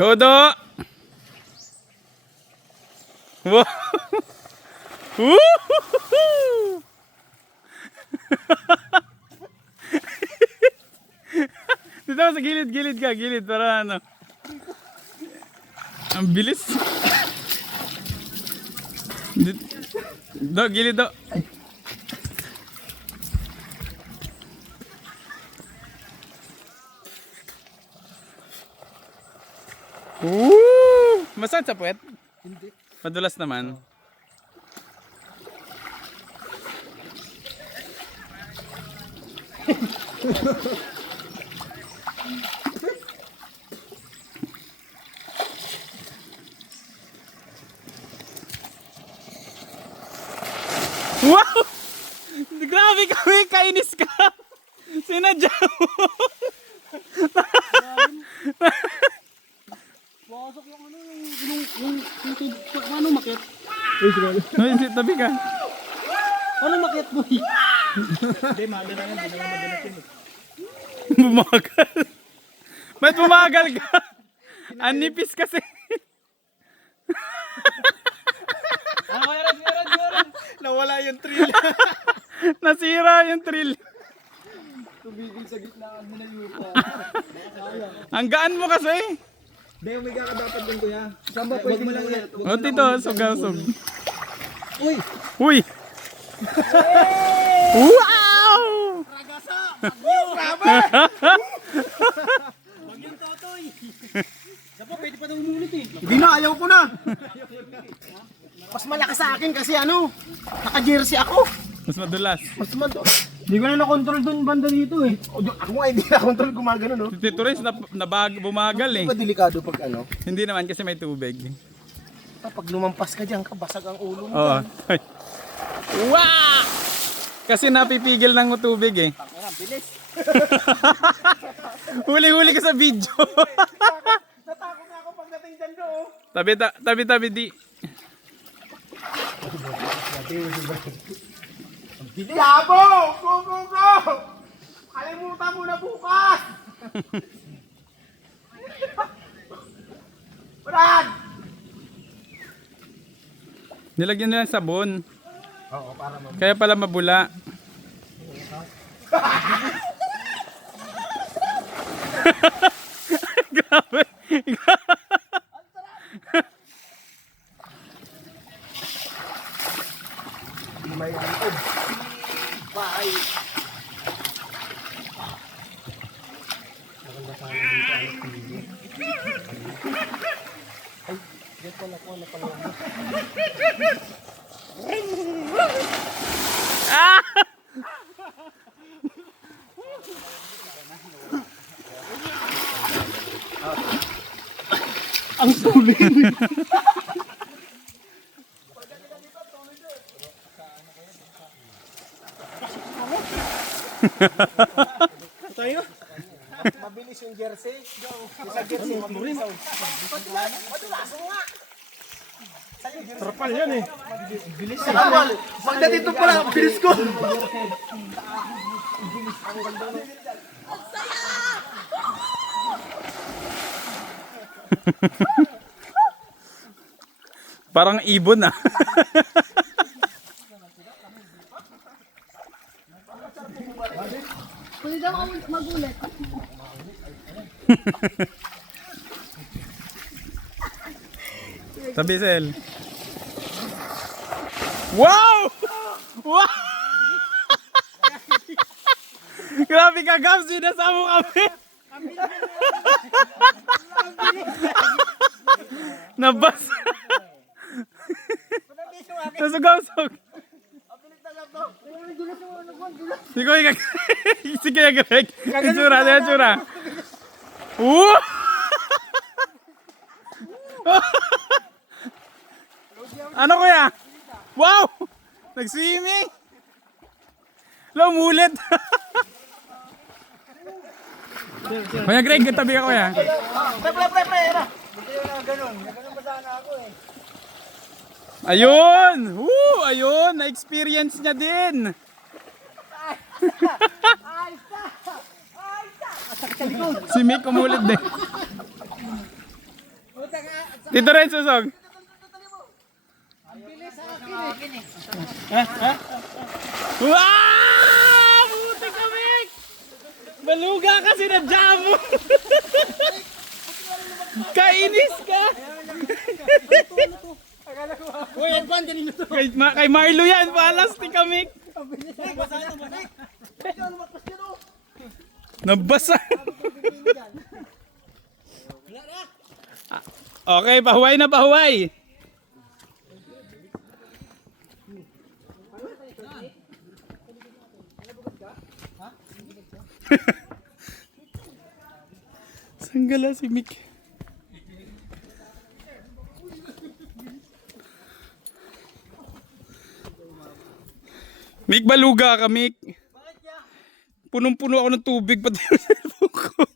Godo! Wow! Woo! Dito sa gilid ka, gilid para ano. Ang bilis. Do, gilid do. Masakit sa puwet? Hindi. Madulas naman. Wow! Grabe kami, kainis ka! Sinadya mo! Wasok yung ano, paano makit? Ay, tabi ka. Paano makit, boy? Hindi, mahalo na yan. Hindi naman madalas yun. Bumagal. Ba't bumagal ka? Ang nipis kasi. Nawala yung thrill. Nasira yung thrill. Tumigil sa gitnaan mo na yupa. Ang gaan mo kasi. Hindi, umiga ka dapat din kuya. Saan ba Huwag pwede mo lang ulit? O tito, sog. Uy! Uy! Wow! Huwag yung totoy. Dapat pwede pa na umulit eh. Hindi na, ayaw ko na! Mas malakas sa akin kasi ano, naka-jersey ako. Mas madulas. Mas mado. Hindi ko na na-control dun banda dito eh. Ako nga hindi na-control gumagano no. Si Tito Riz bumagal eh. Hindi ba delikado pag ano? Hindi naman kasi may tubig. Pag lumampas ka dyan, kabasag ang ulo mo. Oo. Wow! Kasi napipigil ng tubig eh. Bilis. Huli-huli ka sa video. Natakot na ako pagdating dyan doon. Tabi di. Yabo! Go! Kalimutan mo na bukas! Brad! Nilagyan nila ng sabon. Oo, para Kaya pala mabula. Grabe. may angkod. Bye! Maganda sana dito ang TV. Ay, diyan pala ko na pala. Ah! Ang sulit! Tayo? Mabilis yung jersey. Isa jersey, mabilis. Madulaso nga! Trapal yan eh. Bilis sa kapal! Pagdating ito pala, bilis ko! Parang ibon ah. Pwede daw ako magulat. Sabi Sel. Wow! Wow! Grabe ka, Gabs! Sinasama kami! Nabas! Nasugawsog! Sige, sige, Greg. Itsura. Woo! Ano kuya? Wow! Nag-swimming! Lumulit! Kuya Greg, katabi ka kuya. Pre. Ayun! Woo! Ayun! Na-experience niya din! Si Mick umulit din. Dito rin susog. Wow! Buti ka, Mick! Baluga ka, sinadya mo! Kainis ka! Uy, Edvan, ganito to. Kay Marlo yan, palas ni ka, Mick! Nabasa! Okay, pahuway na pahuway! Sanggala si Mick. Mick, baluga ka, Mick. Punong-puno ako ng tubig pati yung cellphone ko.